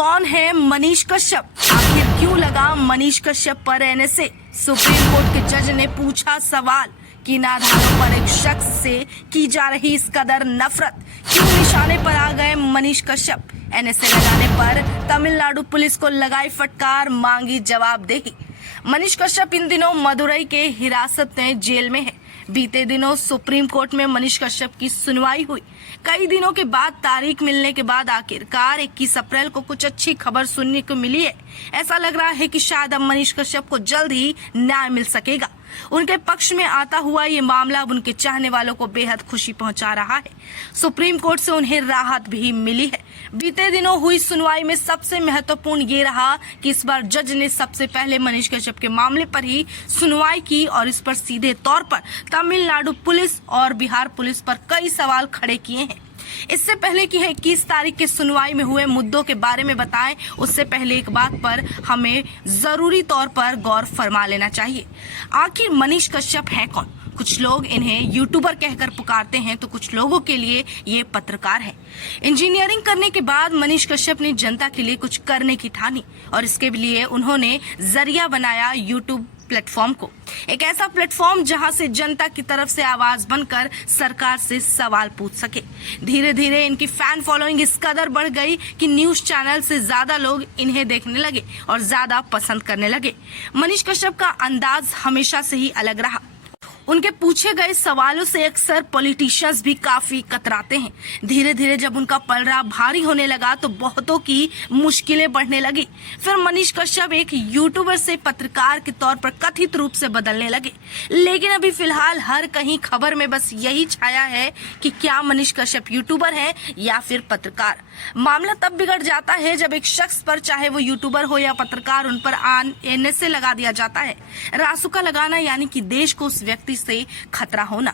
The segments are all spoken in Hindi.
कौन है मनीष कश्यप? आखिर क्यों लगा मनीष कश्यप पर एनएसए? सुप्रीम कोर्ट के जज ने पूछा सवाल कि इन आधारों पर एक शख्स से की जा रही इस कदर नफरत, क्यों निशाने पर आ गए मनीष कश्यप? एनएसए लगाने पर तमिलनाडु पुलिस को लगाई फटकार, मांगी जवाबदेही। मनीष कश्यप इन दिनों मदुरई के हिरासत में जेल में है। बीते दिनों सुप्रीम कोर्ट में मनीष कश्यप की सुनवाई हुई। कई दिनों के बाद तारीख मिलने के बाद आखिरकार 21 अप्रैल को कुछ अच्छी खबर सुनने को मिली है। ऐसा लग रहा है कि शायद अब मनीष कश्यप को जल्द ही न्याय मिल सकेगा। उनके पक्ष में आता हुआ ये मामला अब उनके चाहने वालों को बेहद खुशी पहुंचा रहा है। सुप्रीम कोर्ट से उन्हें राहत भी मिली है। बीते दिनों हुई सुनवाई में सबसे महत्वपूर्ण ये रहा कि इस बार जज ने सबसे पहले मनीष कश्यप के मामले पर ही सुनवाई की और इस पर सीधे तौर पर तमिलनाडु पुलिस और बिहार पुलिस पर कई सवाल खड़े किए हैं। इससे पहले कि 21 तारीख के सुनवाई में हुए मुद्दों के बारे में बताएं, उससे पहले एक बात पर हमें जरूरी तौर पर गौर फरमा लेना चाहिए। आखिर मनीष कश्यप है कौन? कुछ लोग इन्हें यूट्यूबर कहकर पुकारते हैं तो कुछ लोगों के लिए ये पत्रकार है। इंजीनियरिंग करने के बाद मनीष कश्यप ने जनता के लिए कुछ करने की ठानी और इसके लिए उन्होंने जरिया बनाया यूट्यूब प्लेटफॉर्म को। एक ऐसा प्लेटफॉर्म जहां से जनता की तरफ से आवाज बनकर सरकार से सवाल पूछ सके। धीरे धीरे इनकी फैन फॉलोइंग इस कदर बढ़ गई कि न्यूज चैनल से ज्यादा लोग इन्हें देखने लगे और ज्यादा पसंद करने लगे। मनीष कश्यप का अंदाज हमेशा से ही अलग रहा। उनके पूछे गए सवालों से अक्सर पॉलिटिशियंस भी काफी कतराते हैं। धीरे धीरे जब उनका पलड़ा भारी होने लगा तो बहुतों की मुश्किलें बढ़ने लगी। फिर मनीष कश्यप एक यूट्यूबर से पत्रकार के तौर पर कथित रूप से बदलने लगे। लेकिन अभी फिलहाल हर कहीं खबर में बस यही छाया है कि क्या मनीष कश्यप यूट्यूबर है या फिर पत्रकार। मामला तब बिगड़ जाता है जब एक शख्स पर, चाहे वो यूट्यूबर हो या पत्रकार, उन पर एनएसए लगा दिया जाता है। रासुका लगाना यानी कि देश को उस व्यक्ति से खतरा होना।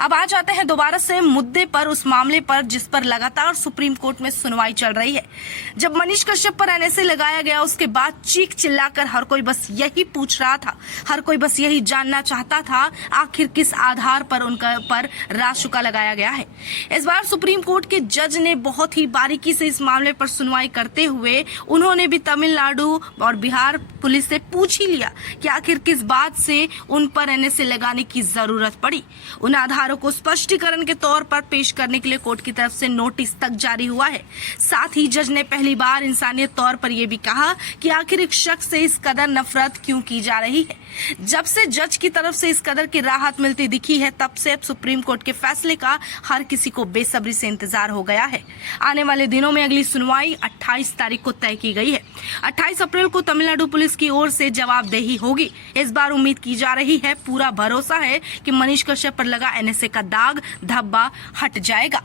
अब आ जाते हैं दोबारा से मुद्दे पर, उस मामले पर जिस पर लगातार सुप्रीम कोर्ट में सुनवाई चल रही है। जब मनीष कश्यप पर एनएसए लगाया गया उसके बाद चीख चिल्लाकर हर कोई बस यही पूछ रहा था, हर कोई बस यही जानना चाहता था आखिर किस आधार पर उनका पर रासुका लगाया गया है। इस बार सुप्रीम कोर्ट के जज ने बहुत ही बारीकी से इस मामले पर सुनवाई करते हुए उन्होंने भी तमिलनाडु और बिहार पुलिस से पूछ ही लिया कि आखिर किस बात से उन पर एनएसए लगाने की जरूरत पड़ी। उन आधारों को स्पष्टीकरण के तौर पर पेश करने के लिए कोर्ट की तरफ से नोटिस तक जारी हुआ है। साथ ही जज ने पहली बार इंसानियत तौर पर यह भी कहा कि आखिर एक शख्स से इस कदर नफरत क्यों की जा रही है। जब से जज की तरफ से इस कदर की राहत मिलती दिखी है तब से अब सुप्रीम कोर्ट के फैसले का हर किसी को बेसब्री से इंतजार हो गया है। आने वाले दिनों में अगली सुनवाई 28 तारीख को तय की गई है। 28 अप्रैल को तमिलनाडु पुलिस की ओर से जवाबदेही होगी। इस बार उम्मीद की जा रही है, पूरा भरोसा है कि मनीष कश्यप पर लगा एनएसए का दाग धब्बा हट जाएगा।